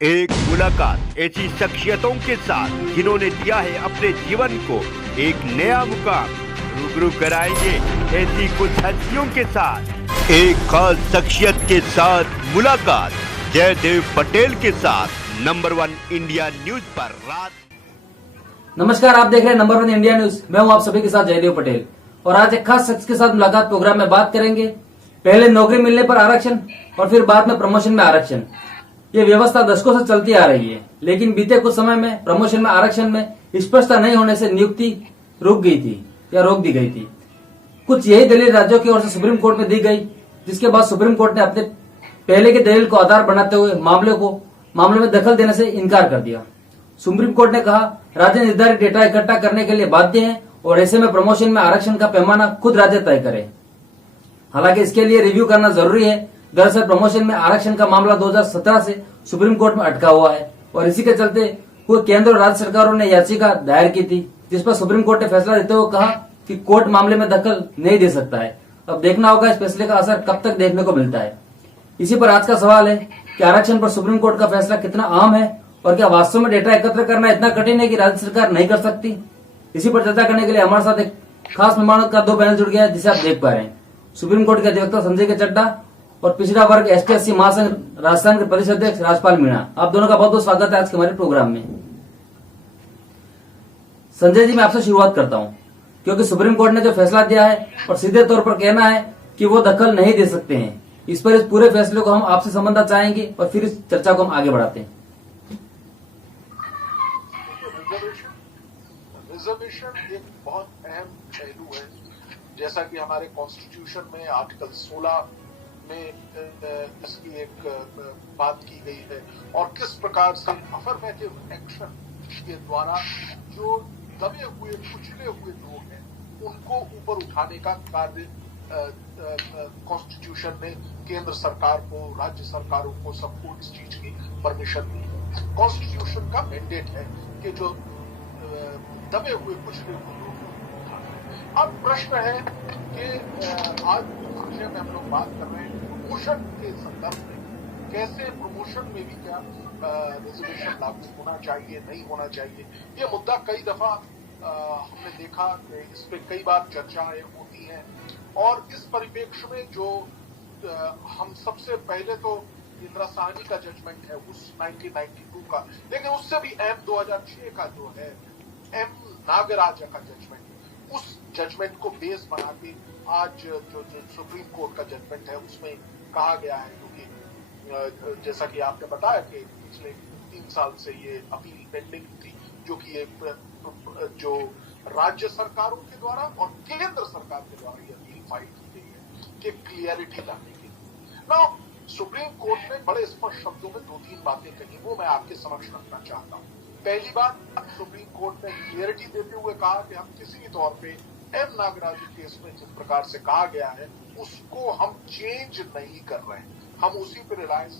एक मुलाकात ऐसी शख्सियतों के साथ जिन्होंने दिया है अपने जीवन को एक नया मुकाम। रूबरू कराएंगे ऐसी कुछ हस्तियों के साथ एक खास शख्सियत के साथ मुलाकात जयदेव पटेल के साथ नंबर 1 इंडिया न्यूज पर रात। नमस्कार, आप देख रहे हैं नंबर 1 इंडिया न्यूज। मैं हूं आप सभी के साथ जयदेव पटेल और आज एक खास शख्स के साथ मुलाकात प्रोग्राम में बात करेंगे। पहले नौकरी मिलने पर आरक्षण और फिर बाद में प्रमोशन में आरक्षण, ये व्यवस्था दशकों से चलती आ रही है, लेकिन बीते कुछ समय में प्रमोशन में आरक्षण में स्पष्टता नहीं होने से नियुक्ति रुक गई थी या रोक दी गई थी। कुछ यही दलील राज्यों की ओर से सुप्रीम कोर्ट में दी गई, जिसके बाद सुप्रीम कोर्ट ने अपने पहले के दलील को आधार बनाते हुए मामले में दखल देने से इनकार कर दिया। सुप्रीम कोर्ट ने कहा, राज्य निर्धारित डेटा इकट्ठा करने के लिए बाध्य हैं और ऐसे में प्रमोशन में आरक्षण का पैमाना खुद राज्य तय करे। हालांकि इसके लिए रिव्यू करना जरूरी है। दरअसल प्रमोशन में आरक्षण का मामला 2017 से सुप्रीम कोर्ट में अटका हुआ है और इसी के चलते कुछ केंद्र और राज्य सरकारों ने याचिका दायर की थी, जिस पर सुप्रीम कोर्ट ने फैसला देते हुए कहा कि कोर्ट मामले में दखल नहीं दे सकता है। अब देखना होगा इस फैसले का असर कब तक देखने को मिलता है। इसी पर आज का सवाल है कि आरक्षण पर सुप्रीम कोर्ट का फैसला कितना आम है और क्या वास्तव में डेटा एकत्र करना इतना कठिन है कि राज्य सरकार नहीं कर सकती। इसी पर चर्चा करने के लिए हमारे साथ एक खास मेहमान का 2 पैनल जुड़ गया है, जिसे आप देख पा रहे हैं। सुप्रीम कोर्ट के अधिवक्ता संजय के चड्डा और पिछड़ा वर्ग ST/SC महासंघ राजस्थान के प्रदेश अध्यक्ष राजपाल मीणा। आप दोनों का बहुत बहुत स्वागत है आज के हमारे प्रोग्राम में। संजय जी, मैं आपसे शुरुआत करता हूं, क्योंकि सुप्रीम कोर्ट ने जो फैसला दिया है और सीधे तौर पर कहना है कि वो दखल नहीं दे सकते हैं, इस पर इस पूरे फैसले को हम आपसे समझना चाहेंगे और फिर इस चर्चा को हम आगे बढ़ाते हैं। रिजर्वेशन एक बहुत अहम पहलू है। जैसा कि हमारे कॉन्स्टिट्यूशन में आर्टिकल 16 में इसकी एक बात की गई है और किस प्रकार से अफर्मेटिव एक्शन के द्वारा जो दबे हुए कुचले हुए लोग हैं उनको ऊपर उठाने का कार्य कॉन्स्टिट्यूशन ने केंद्र सरकार को, राज्य सरकारों को, सबको इस चीज की परमिशन दी। कॉन्स्टिट्यूशन का मैंडेट है कि जो दबे हुए कुचले हुए लोग उठाना। अब प्रश्न है कि आज विषय में हम लोग बात कर रहे हैं प्रमोशन के संदर्भ में, कैसे प्रमोशन में भी क्या रिजर्वेशन लागू होना चाहिए, नहीं होना चाहिए। ये मुद्दा कई दफा हमने देखा कि इस पे कई बार चर्चाएं होती हैं और इस परिप्रेक्ष्य में जो हम सबसे पहले तो इंदिरा साहनी का जजमेंट है उस 1992 का, लेकिन उससे भी M 2006 का जो है M नागराजा का जजमेट, उस जजमेंट को बेस बना के आज जो सुप्रीम कोर्ट का जजमेंट है उसमें कहा गया है, क्योंकि जैसा कि आपने बताया कि पिछले 3 साल से ये अपील पेंडिंग थी, जो कि ये जो राज्य सरकारों के द्वारा और केंद्र सरकार के द्वारा ये अपील फाइल की गई है कि क्लियरिटी लाने के लिए। नाउ सुप्रीम कोर्ट ने बड़े स्पष्ट शब्दों में 2-3 बातें कही, वो मैं आपके समक्ष रखना चाहता हूँ। पहली बात, सुप्रीम कोर्ट ने क्लियरिटी देते हुए कहा कि हम किसी भी तौर पे M नागराज केस में जिस प्रकार से कहा गया है उसको हम चेंज नहीं कर रहे हैं, हम उसी पे रिलायंस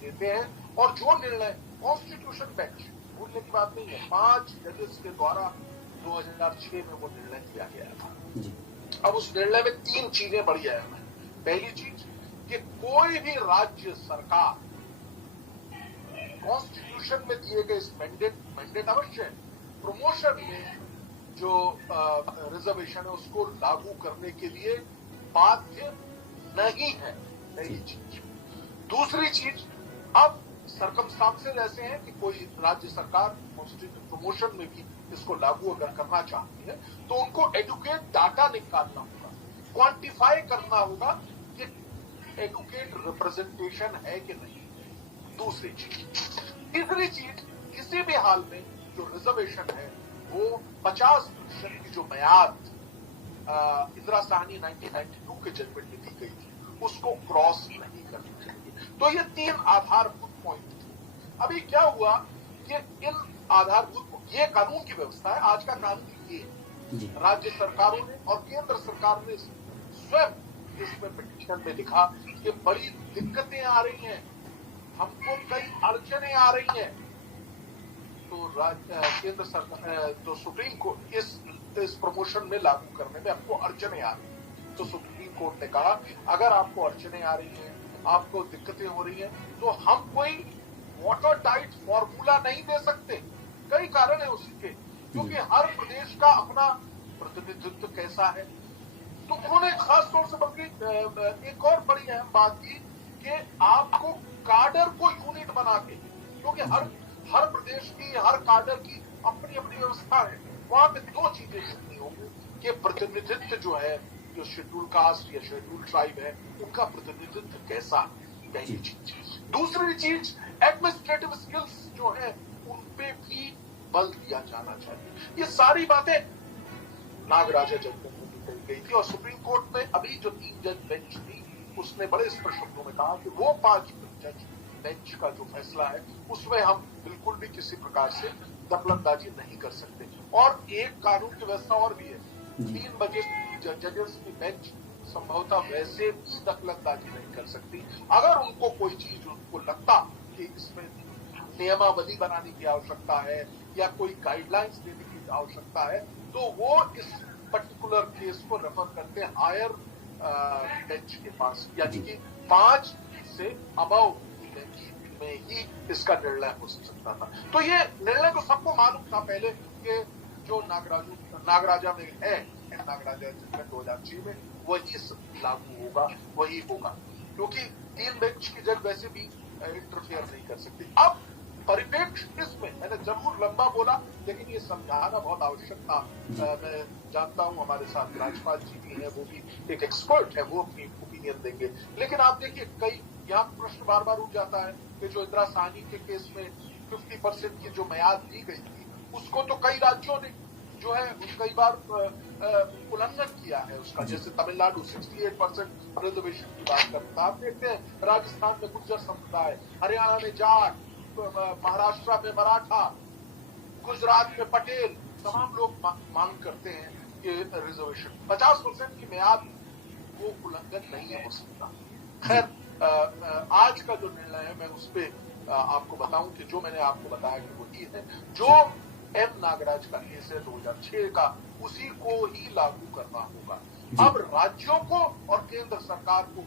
देते हैं और जो निर्णय कॉन्स्टिट्यूशन बेंच, भूलने की बात नहीं है, 5 जजेस के द्वारा 2006 में वो निर्णय दिया गया था। अब उस निर्णय में 3 चीजें बड़ी अहम है। पहली चीज कि कोई भी राज्य सरकार कॉन्स्टिट्यूशन में दिए गए इस मैंडेट अवश्य है, प्रमोशन में जो रिजर्वेशन है उसको लागू करने के लिए बाध्य नहीं है। पहली चीज। दूसरी चीज, अब सर्कमस्टांसेस ऐसे हैं कि कोई राज्य सरकार प्रमोशन में भी इसको लागू अगर करना चाहती है तो उनको एडुकेट डाटा निकालना होगा, क्वांटिफाई करना होगा कि एडुकेट रिप्रेजेंटेशन है कि नहीं। दूसरी चीज। तीसरी चीज, किसी भी हाल में जो रिजर्वेशन है वो 50% की जो म्याद इंदिरा साहनी 1992 के जजमेंट में दी गई थी उसको क्रॉस नहीं करनी चाहिए। तो ये 3 आधारभूत पॉइंट थे। अभी क्या हुआ कि इन आधारभूत, ये कानून की व्यवस्था है, आज का कानून ये राज्य सरकारों ने और केंद्र सरकार ने स्वयं इसमें पिटीशन में लिखा कि बड़ी दिक्कतें आ रही हैं, हमको कई अड़चने आ रही हैं। तो केंद्र सरकार, तो सुप्रीम कोर्ट इस प्रमोशन में लागू करने में आपको अड़चने आ रही हैं। तो सुप्रीम कोर्ट ने कहा अगर आपको अड़चने आ रही हैं, आपको दिक्कतें हो रही हैं, तो हम कोई वाटर टाइट क्योंकि हर प्रदेश का अपना प्रतिनिधित्व कैसा है। तो उन्होंने खास तौर से बल्कि एक और बड़ी अहम बात की कि आपको काडर को यूनिट बना के, क्योंकि हर प्रदेश की, हर काडर की अपनी अपनी व्यवस्था है, वहां पे दो चीजें देखनी होंगी कि प्रतिनिधित्व जो है, जो शेड्यूल कास्ट या शेड्यूल ट्राइब है, उनका प्रतिनिधित्व कैसा है, पहली चीज। दूसरी चीज, एडमिनिस्ट्रेटिव स्किल्स जो है उन पे भी बल दिया जाना चाहिए। ये सारी बातें नागराजा जज को कही गई थी और सुप्रीम कोर्ट में अभी जो 3 जज बेंच थी उसने बड़े स्पष्ट शब्दों में कहा कि वो 5 जज बेंच का जो फैसला है उसमें हम बिल्कुल भी किसी प्रकार से दखलंदाजी नहीं कर सकते। और एक कानून की व्यवस्था और भी है, 3 बजे जजेस की बेंच संभवतः वैसे भी दखलंदाजी नहीं कर सकती। अगर उनको कोई चीज उनको लगता कि इसमें नियमावली बनाने की आवश्यकता है या कोई गाइडलाइंस देने की आवश्यकता है, तो वो इस पर्टिकुलर केस को रेफर करते हैं हायर बेंच के पास, यानी कि 5 से अबव बेंच में ही इसका निर्णय हो सकता था। तो ये निर्णय तो सबको मालूम था पहले कि जो नागराजा में है, नागराजा 2006 में, वही लागू होगा, वही होगा, क्योंकि 3 बेंच की जज वैसे भी इंटरफेयर नहीं कर सकती। अब परिप्रेक्ष्य इसमें मैंने जरूर लंबा बोला, लेकिन ये समझाना बहुत आवश्यक था। मैं जानता हूं हमारे साथ राज्यपाल जी भी हैं, वो भी एक एक्सपर्ट है, वो अपनी ओपिनियन देंगे। लेकिन आप देखिए, कई यहाँ प्रश्न बार बार उठ जाता है कि जो इंदिरा साहनी के केस में 50% की जो म्याद दी गई थी, उसको तो कई राज्यों ने जो है कई बार उल्लंघन किया है उसका। जैसे तमिलनाडु 68% रिजर्वेशन की बात करता, आप देखते हैं राजस्थान में गुर्जर समुदाय, हरियाणा में जाट, महाराष्ट्र में मराठा, गुजरात में पटेल, तमाम लोग मांग करते हैं कि रिजर्वेशन 50% की म्याद वो उल्लंघन नहीं हो सकता। खैर आज का जो निर्णय है मैं उस पर आपको बताऊं कि जो मैंने आपको बताया कि वो ये है, जो एम नागराज का केस है 2006 का, उसी को ही लागू करना होगा। अब राज्यों को और केंद्र सरकार को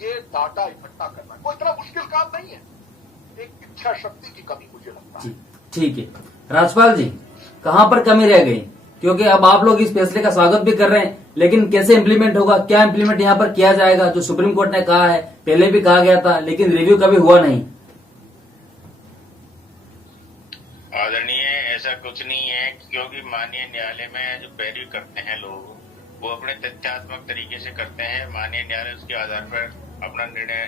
ये डाटा इकट्ठा करना कोई इतना मुश्किल काम नहीं है, एक इच्छा शक्ति की कमी मुझे लगता है। ठीक है राज्यपाल जी, कहां पर कमी रह गई? क्योंकि अब आप लोग इस फैसले का स्वागत भी कर रहे हैं, लेकिन कैसे इम्प्लीमेंट होगा, क्या इम्प्लीमेंट यहाँ पर किया जाएगा? जो सुप्रीम कोर्ट ने कहा है, पहले भी कहा गया था, लेकिन रिव्यू कभी हुआ नहीं। आदरणीय, ऐसा कुछ नहीं है, क्योंकि माननीय न्यायालय में जो पैरवी करते हैं लोग, वो अपने तथ्यात्मक तरीके से करते हैं। माननीय न्यायालय उसके आधार पर अपना निर्णय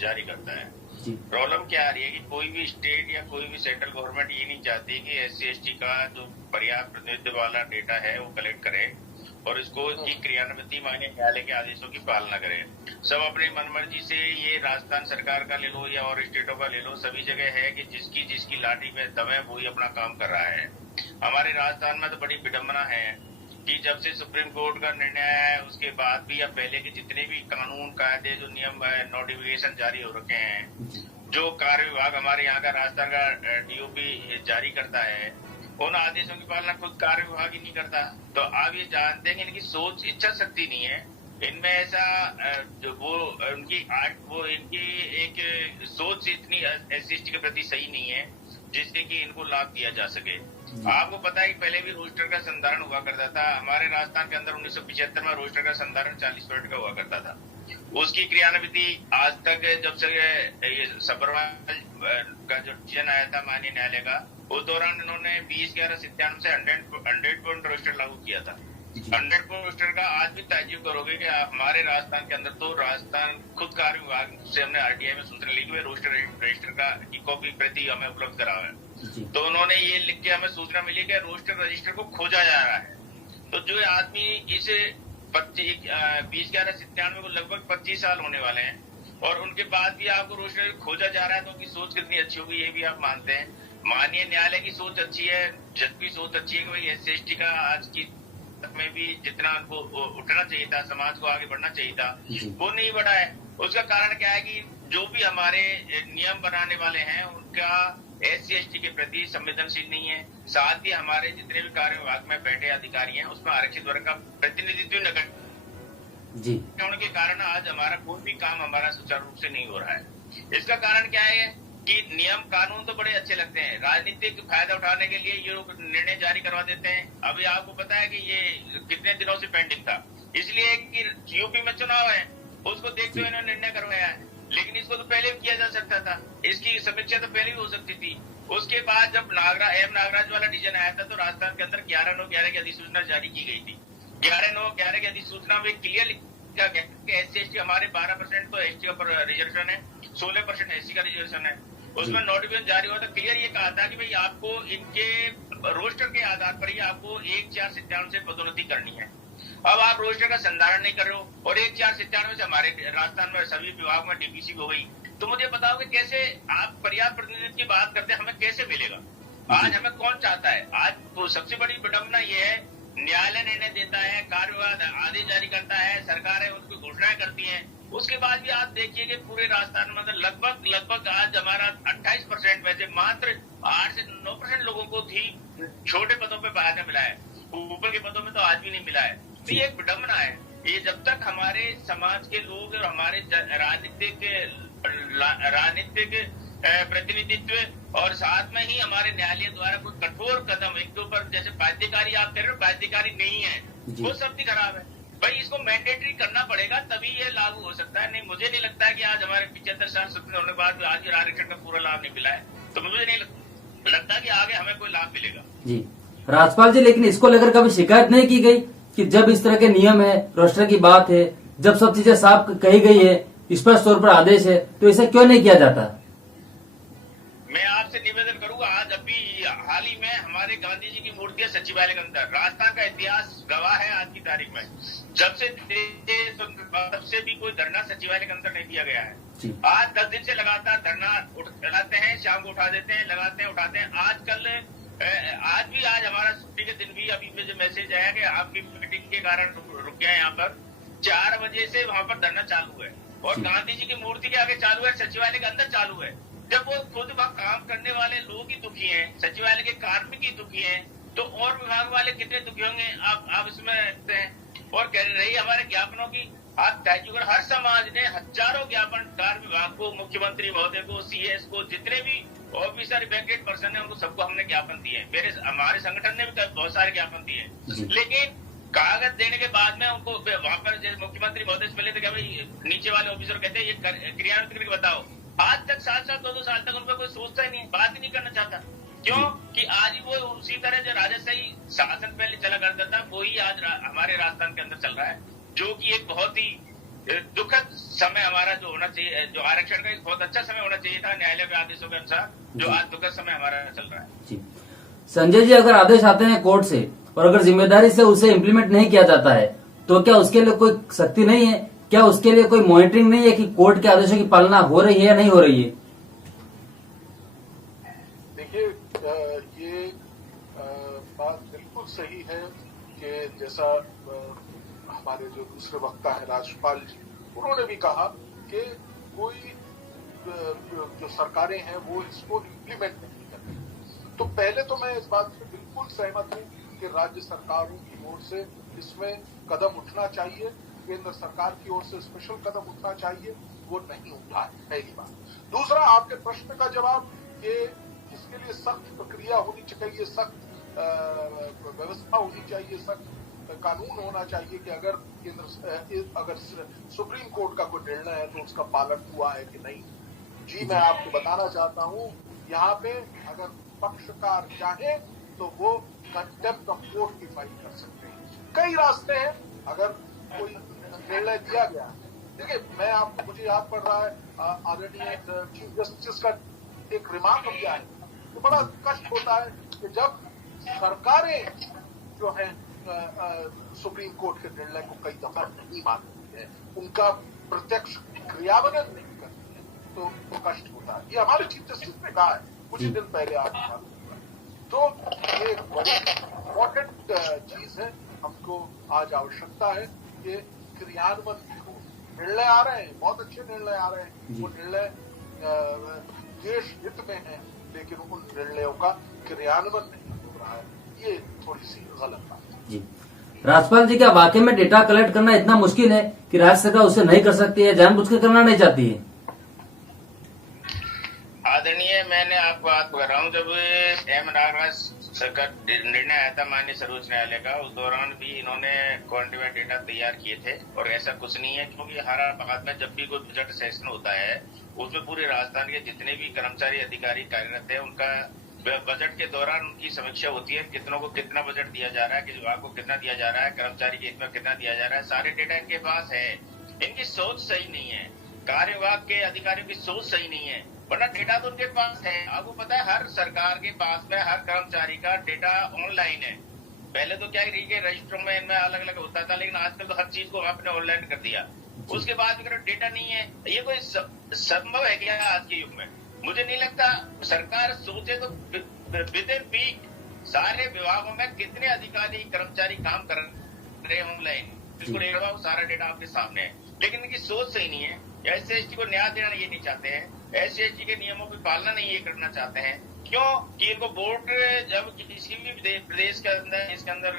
जारी करता है। प्रॉब्लम क्या आ रही है कि कोई भी स्टेट या कोई भी सेंट्रल गवर्नमेंट ये नहीं चाहती कि SC/ST का जो पर्याप्त प्रतिनिधित्व वाला डेटा है वो कलेक्ट करे और इसको की क्रियान्विति माननीय न्यायालय के आदेशों की पालना करे। सब अपनी मनमर्जी से, ये राजस्थान सरकार का ले लो या और स्टेटों का ले लो, सभी जगह है कि जिसकी लाठी में दम है वही अपना काम कर रहा है। हमारे राजस्थान में तो बड़ी विडम्बना है कि जब से सुप्रीम कोर्ट का निर्णय आया है उसके बाद भी या पहले के जितने भी कानून कायदे जो नियम नोटिफिकेशन जारी हो रखे हैं, जो कार्य विभाग हमारे यहाँ का राजस्थान का DOP जारी करता है, उन आदेशों की पालना खुद कार्य विभाग ही नहीं करता। तो आप ये जानते हैं कि इनकी सोच, इच्छा शक्ति नहीं है इनमें, ऐसा वो इनकी एक सोच इतनी SC/ST के प्रति सही नहीं है जिससे कि इनको लाभ दिया जा सके। आपको पता है कि पहले भी रोस्टर का संधारण हुआ करता था हमारे राजस्थान के अंदर। 1975 में रोस्टर का संधारण 40 मिनट का हुआ करता था। उसकी क्रियान्विति आज तक, जब से ये सब्बरवाल का जो डिसीजन आया था माननीय न्यायालय का, उस दौरान इन्होंने 20/11/97 से 100% रोस्टर लागू किया था। 100% रोस्टर का आज भी ताज्जुब करोगे कि हमारे राजस्थान के अंदर तो राजस्थान खुद कार्य विभाग से हमने RTI में सूचना ली कि रोस्टर रजिस्टर का की कॉपी प्रति हमें उपलब्ध करा है। तो उन्होंने ये लिख के हमें सूचना मिली कि रोस्टर रजिस्टर को खोजा जा रहा है। तो जो आदमी इसे 20/11/97 को लगभग 25 साल होने वाले हैं और उनके बाद भी आपको रोस्टर खोजा जा रहा है, तो उनकी सोच कितनी अच्छी होगी ये भी आप मानते हैं। माननीय न्यायालय की सोच अच्छी है, जज की सोच अच्छी है कि भाई SC/ST का आज की में भी जितना उनको उठना चाहिए था, समाज को आगे बढ़ना चाहिए था, वो नहीं बढ़ा है। उसका कारण क्या है कि जो भी हमारे नियम बनाने वाले हैं उनका SC/ST के प्रति संवेदनशील नहीं है। साथ ही हमारे जितने भी कार्य विभाग में बैठे अधिकारी हैं उसमें आरक्षित वर्ग का प्रतिनिधित्व न होने के कारण आज हमारा कोई भी काम हमारा सुचारू रूप से नहीं हो रहा है। इसका कारण क्या है कि नियम कानून तो बड़े अच्छे लगते हैं, राजनीतिक फायदा उठाने के लिए ये लोग निर्णय जारी करवा देते हैं। अभी आपको पता है कि ये कितने दिनों से पेंडिंग था, इसलिए कि यूपी में चुनाव है, उसको देखते हुए इन्होंने निर्णय करवाया है। लेकिन इसको तो पहले भी किया जा सकता था, इसकी समीक्षा तो पहले भी हो सकती थी। उसके बाद जब नागराज वाला डिसीजन आया था तो राजस्थान के अंदर 11/9/11 की अधिसूचना जारी की गई थी। 11/9/11 की अधिसूचना में क्लियर लिखा गया कि SC/ST हमारे 12% तो ST का रिजर्वेशन है, 16% SC का रिजर्वेशन है। उसमें नोटिफिकेशन जारी हुआ था, क्लियर ये कहा था कि भाई आपको इनके रोस्टर के आधार पर ही आपको 1/4/97 से पदोन्नति करनी है। अब आप रोस्टर का संधारण नहीं कर रहे हो और 1/4/97 से हमारे राजस्थान में सभी विभाग में DPC हो गई, तो मुझे बताओ कि कैसे आप पर्याप्त प्रतिनिधित्व की बात करते हैं, हमें कैसे मिलेगा? आज हमें कौन चाहता है? आज तो सबसे बड़ी विडंबना ये है, न्यायालय निर्णय देता है, कार्यवाद आदेश जारी करता है, सरकारें उसकी घोषणाएं करती हैं, उसके बाद भी आप देखिए कि पूरे राजस्थान में लगभग आज हमारा 28% में से मात्र 8 से 9% लोगों को ही छोटे पदों पे फायदा मिला है, ऊपर के पदों में तो आज भी नहीं मिला है। तो ये एक विडंबना है। ये जब तक हमारे समाज के लोग और हमारे राजनीतिक प्रतिनिधित्व और साथ में ही हमारे न्यायालय द्वारा कोई कठोर कदम एक के ऊपर, जैसे बाध्यकारी आप कह रहे हो, बाध्यकारी नहीं है, वो सब भी खराब है भाई। इसको मैंडेटरी करना पड़ेगा, तभी ये लागू हो सकता है। नहीं, मुझे नहीं लगता है कि आज हमारे 75 साल स्वतंत्र होने के बाद आज भी आरक्षण का पूरा लाभ नहीं मिला है, तो मुझे नहीं लगता कि आगे हमें कोई लाभ मिलेगा। जी राजपाल जी, लेकिन इसको लेकर कभी शिकायत नहीं की गई कि जब इस तरह के नियम है, रोस्टर की बात है, जब सब चीजें साफ कही गई है, स्पष्ट तौर पर आदेश है, तो ऐसा क्यों नहीं किया जाता? मैं आपसे निवेदन करूंगा, आज अभी हाल ही में हमारे गांधी जी की मूर्ति है सचिवालय के अंदर। राजस्थान का इतिहास गवाह है आज की तारीख में, जब से तब से भी कोई धरना सचिवालय के अंदर नहीं दिया गया है। आज 10 दिन से लगातार धरना चलाते हैं, शाम को उठा देते हैं, लगाते हैं, उठाते हैं। आज हमारा छुट्टी के दिन भी अभी मुझे मैसेज आया कि आपकी मीटिंग के कारण रुक गया यहाँ पर। 4 बजे से वहाँ पर धरना चालू है और गांधी जी की मूर्ति के आगे चालू है, सचिवालय के अंदर चालू है। जब वो खुद वहाँ काम करने वाले लोग ही दुखी हैं, सचिवालय के कार्मिक ही दुखी हैं, तो और विभाग वाले कितने दुखी होंगे आप इसमें देखते हैं। और कह रही हमारे ज्ञापनों की, आप हर समाज ने हजारों ज्ञापन कार्य विभाग को, मुख्यमंत्री महोदय को, CS को, जितने भी ऑफिसर इवेक्टेड पर्सन है उनको सबको हमने ज्ञापन दिए। हमारे संगठन ने भी बहुत सारे ज्ञापन दिए, लेकिन कागज देने के बाद में उनको वहां पर मुख्यमंत्री महोदय से मिले थे कि भाई नीचे वाले ऑफिसर कहते हैं ये क्रियान्वित करके बताओ। आज तक 7-7, 2 साल तक उन पर कोई सोचता ही नहीं, बात ही नहीं करना चाहता। क्यों कि आज वो उसी तरह जो राजशाही शासन पहले चला करता था वही आज हमारे राजस्थान के अंदर चल रहा है, जो कि एक बहुत ही दुखद समय हमारा जो होना चाहिए, जो आरक्षण का एक बहुत अच्छा समय होना चाहिए था न्यायालय के आदेशों के अनुसार, जो आज दुखद समय हमारा चल रहा है। संजय जी, अगर आदेश आते हैं कोर्ट से और अगर जिम्मेदारी से उसे इम्प्लीमेंट नहीं किया जाता है तो क्या उसके लिए कोई सख्ती नहीं है? क्या उसके लिए कोई मॉनिटरिंग नहीं है कि कोर्ट के आदेशों की पालना हो रही है या नहीं हो रही है? देखिए, ये बात बिल्कुल सही है कि जैसा हमारे जो दूसरे वक्ता है राजपाल जी, उन्होंने भी कहा कि कोई जो सरकारें हैं वो इसको इम्प्लीमेंट नहीं कर रही। तो पहले तो मैं इस बात से बिल्कुल सहमत हूं कि राज्य सरकारों की ओर से इसमें कदम उठना चाहिए, केंद्र सरकार की ओर से स्पेशल कदम उठना चाहिए, वो नहीं उठा है, पहली बात। दूसरा, आपके प्रश्न का जवाब, ये इसके लिए सख्त प्रक्रिया होनी चाहिए, सख्त व्यवस्था होनी चाहिए, सख्त कानून होना चाहिए कि अगर सुप्रीम कोर्ट का कोई निर्णय है तो उसका पालन हुआ है कि नहीं। जी, मैं आपको बताना चाहता हूँ, यहाँ पे अगर पक्षकार चाहे तो वो कंटेम्प्ट ऑफ कोर्ट की फाइल कर सकते हैं। कई रास्ते हैं, अगर कोई निर्णय दिया गया है। देखिए, मुझे याद पड़ रहा है आदरणीय चीफ जस्टिस का एक रिमार्क किया है, तो बड़ा कष्ट होता है कि जब सरकारें जो है सुप्रीम कोर्ट के निर्णय को कई दफा नहीं मानती है, उनका प्रत्यक्ष क्रियान्वयन नहीं करती है, तो कष्ट होता है। ये हमारे चीफ जस्टिस ने कहा है कुछ दिन पहले, आपको मालूम है। तो ये बड़ी इम्पोर्टेंट चीज है, हमको आज आवश्यकता है कि क्रियान्वयन हो। निर्णय आ रहे हैं, बहुत अच्छे निर्णय आ रहे हैं, वो निर्णय देश हित में है, लेकिन उन निर्णयों का क्रियान्वयन नहीं हो रहा है, ये थोड़ी सी गलत बात है। जी राजपाल जी, क्या वाकई में डेटा कलेक्ट करना इतना मुश्किल है कि राज्य सरकार उसे नहीं कर सकती है, जानबूझ कर करना नहीं चाहती है? आदरणीय मैंने आपको बात कर रहा हूँ, जब एम नागराज का निर्णय आया था माननीय सर्वोच्च न्यायालय का, उस दौरान भी इन्होंने क्वांटिफाइड डेटा तैयार किए थे और ऐसा कुछ नहीं है, क्योंकि हर बाद में जब भी कोई बजट सेशन होता है उसमें पूरे राजस्थान के जितने भी कर्मचारी अधिकारी कार्यरत है उनका बजट के दौरान उनकी समीक्षा होती है, कितनों को कितना बजट दिया जा रहा है, किस विभाग को कितना दिया जा रहा है, कर्मचारी के हित में कितना दिया जा रहा है, सारे डेटा इनके पास है। इनकी सोच सही नहीं है, कार्य विभाग के अधिकारियों की सोच सही नहीं है, वरना डेटा तो उनके पास है। आपको पता है हर सरकार के पास में हर कर्मचारी का डेटा ऑनलाइन है। पहले तो क्या है रजिस्टरों में इनमें अलग अलग होता था, लेकिन आजकल तो हर चीज को आपने ऑनलाइन कर दिया। उसके बाद अगर डेटा नहीं है, ये कोई संभव है क्या आज के युग में? मुझे नहीं लगता। सरकार सोचे तो विद इन वीक सारे विभागों में कितने अधिकारी कर्मचारी काम कर रहे हैं ऑनलाइन, इसको सारा डेटा आपके सामने है, लेकिन इनकी सोच सही नहीं है। SC/ST को न्याय देना ये नहीं चाहते हैं, SC/ST के नियमों की पालना नहीं ये करना चाहते हैं। क्यों कि इनको वोट जब किसी भी प्रदेश के अंदर इसके अंदर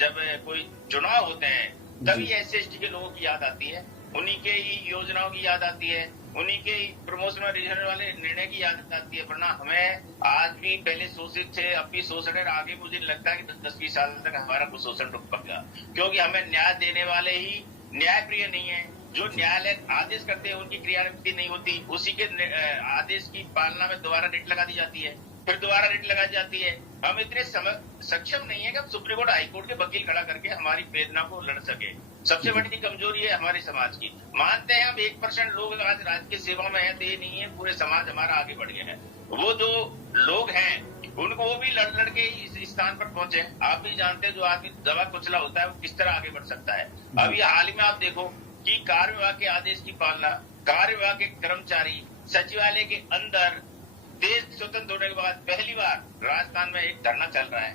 जब कोई चुनाव होते हैं तभी SC/ST के लोगों की याद आती है, उन्हीं के ही योजनाओं की याद आती है, उन्हीं के प्रमोशन और रिजर्व वाले निर्णय की याद आती है। वरना हमें आज भी पहले शोषित थे, अब भी शोषण है, आगे मुझे लगता है कि 10-20 साल तक हमारा कुछ शोषण रुक पाएगा, क्योंकि हमें न्याय देने वाले ही न्यायप्रिय नहीं है। जो न्यायालय आदेश करते हैं उनकी क्रियान्विति नहीं होती, उसी के आदेश की पालना में दोबारा रेट लगा दी जाती है, फिर दोबारा रेट लगाई जाती है। हम इतने सक्षम नहीं है कि हम सुप्रीम कोर्ट हाईकोर्ट के वकील खड़ा करके हमारी वेदना को लड़ सके। सबसे बड़ी कमजोरी है हमारे समाज की। मानते हैं हम 1% लोग आज राज्य की सेवा में है, तो ये नहीं है पूरे समाज हमारा आगे बढ़ गया है। वो जो लोग हैं उनको वो भी लड़ के इस स्थान पर पहुंचे। आप भी जानते हैं जो आदमी दबा कुचला होता है वो किस तरह आगे बढ़ सकता है। अब ये हाल ही में आप देखो कि कार्य विभाग के आदेश की पालना, कार्य विभाग के कर्मचारी सचिवालय के अंदर देश स्वतंत्र होने के बाद पहली बार राजस्थान में एक धरना चल रहा है,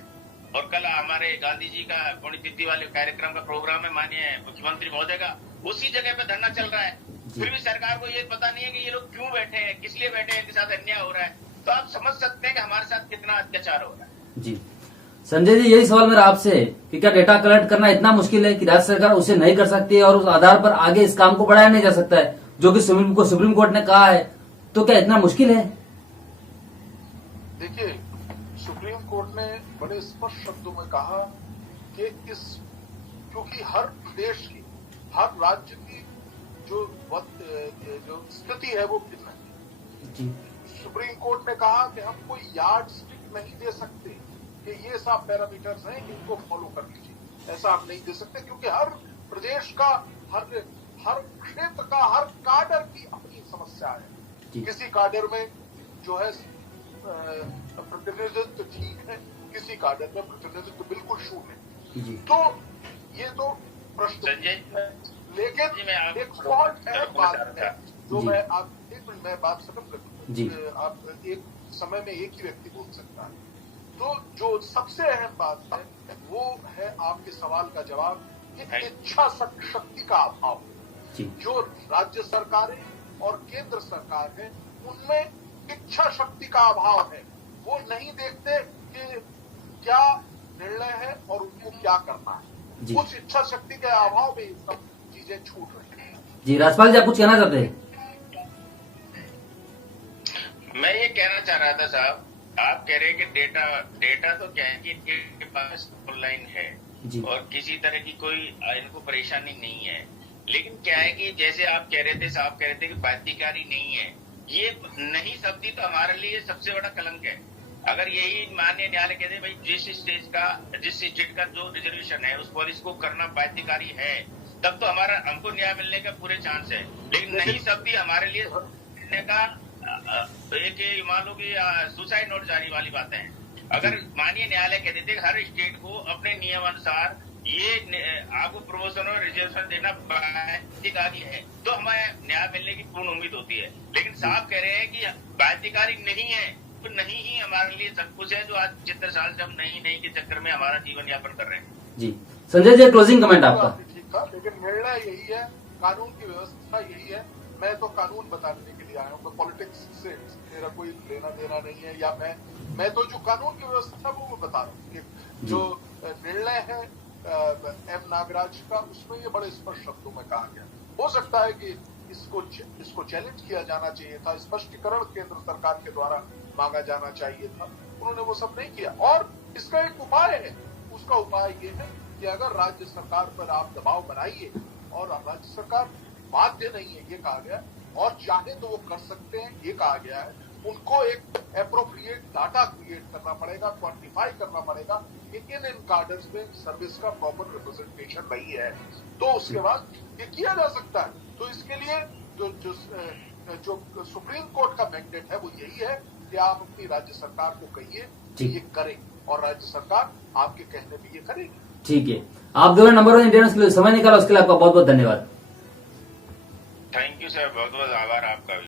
और कल हमारे गांधी जी का पुण्यतिथि वाले कार्यक्रम का प्रोग्राम है माननीय मुख्यमंत्री महोदय का, उसी जगह पे धरना चल रहा है। फिर भी सरकार को ये पता नहीं है कि ये लोग क्यों बैठे हैं, किस लिए बैठे हैं, इनके साथ अन्याय हो रहा है। तो आप समझ सकते हैं कि हमारे साथ कितना अत्याचार हो रहा है। जी संजय जी, यही सवाल मेरा आपसे है कि क्या डेटा कलेक्ट करना इतना मुश्किल है कि राज्य सरकार उसे नहीं कर सकती है और उस आधार पर आगे इस काम को बढ़ाया नहीं जा सकता है, जो कि सुप्रीम कोर्ट ने कहा है, तो क्या इतना मुश्किल है? देखिए, सुप्रीम कोर्ट ने बड़े स्पष्ट शब्दों में कहा कि क्योंकि हर प्रदेश की, हर राज्य की जो स्थिति है वो भिन्न है। सुप्रीम कोर्ट ने कहा कि हम कोई यार्ड स्टिक नहीं दे सकते कि ये सब पैरामीटर्स हैं, इनको फॉलो कर लीजिए, ऐसा हम नहीं दे सकते, क्योंकि हर प्रदेश का, हर क्षेत्र का, हर काडर की अपनी समस्या है। किसी काडर में जो है प्रतिनिधित्व ठीक है, किसी काडर में प्रतिनिधित्व बिल्कुल शून्य। तो ये तो प्रश्न, लेकिन एक फॉल्ट है बात है जो मैं बात समझ, आप एक समय में एक ही व्यक्ति बोल सकता है। तो जो सबसे अहम बात है वो है आपके सवाल का जवाब कि इच्छा शक्ति का अभाव। जो राज्य सरकारें और केंद्र सरकार है उनमें इच्छा शक्ति का अभाव है। वो नहीं देखते कि क्या निर्णय है और उनको क्या करना है। उस इच्छा शक्ति के अभाव में सब चीजें छूट रही हैं। जी राज्यपाल जी, आप कुछ कहना चाहते हैं? मैं ये कहना चाह रहा था साहब, आप कह रहे हैं कि डेटा तो क्या है कि इनके पास ऑनलाइन है और किसी तरह की कोई इनको परेशानी नहीं है, लेकिन क्या है कि जैसे आप कह रहे थे, साहब कह रहे थे कि बाध्यकारी नहीं है, ये नहीं शब्दी तो हमारे लिए सबसे बड़ा कलंक है। अगर यही माननीय न्यायालय कहते भाई जिस स्टेज का, जिस स्टेट का जो रिजर्वेशन है उस पॉलिसी को करना बाध्यकारी है, तब तो हमको न्याय मिलने का पूरे चांस है। लेकिन नहीं शब्दी हमारे लिए का एक मान लो कि सुसाइड नोट जारी वाली बातें हैं। अगर माननीय न्यायालय कह देते हर स्टेट को अपने नियम अनुसार ये आपको प्रमोशन और रिजर्वेशन देना बाध्यकारी है, तो हमें न्याय मिलने की पूर्ण उम्मीद होती है। लेकिन साहब कह रहे हैं कि बाध्यकारी नहीं है, तो नहीं ही हमारे लिए सब कुछ है, जो आज 70 साल से हम नहीं के चक्कर में हमारा जीवन यापन कर रहे हैं। जी संजय जी, क्लोजिंग कमेंट आपका? ठीक था, लेकिन निर्णय यही है, कानून की व्यवस्था यही है। मैं तो कानून बताने के लिए आया हूँ, तो पॉलिटिक्स से मेरा कोई लेना देना नहीं है। या मैं तो जो कानून की व्यवस्था वो मैं बता रहा हूँ कि जो निर्णय है एम नागराज का, उसमें ये बड़े स्पष्ट शब्दों में कहा गया। हो सकता है कि इसको चैलेंज किया जाना चाहिए था, स्पष्टीकरण केंद्र सरकार के द्वारा मांगा जाना चाहिए था। उन्होंने वो सब नहीं किया। और इसका एक उपाय है, उसका उपाय ये है कि अगर राज्य सरकार पर आप दबाव बनाइए, और राज्य सरकार बाध्य नहीं है ये कहा गया, और चाहे तो वो कर सकते हैं ये कहा गया है। उनको एक एप्रोप्रिएट डाटा क्रिएट करना पड़ेगा, क्वांटिफाई करना पड़ेगा इन कार्डर्स में सर्विस का प्रॉपर रिप्रेजेंटेशन नहीं है, तो उसके बाद ये किया जा सकता है। तो इसके लिए जो सुप्रीम कोर्ट का मैंडेट है वो यही है कि आप अपनी राज्य सरकार को कहिए कि ये करें, और राज्य सरकार आपके कहने पे ये करेगी। ठीक है, आप दोनों नंबर 1 इंडिया न्यूज के लिए समय निकाला, उसके लिए आपका बहुत बहुत धन्यवाद। थैंक यू सर, बहुत बहुत आभार आपका भी।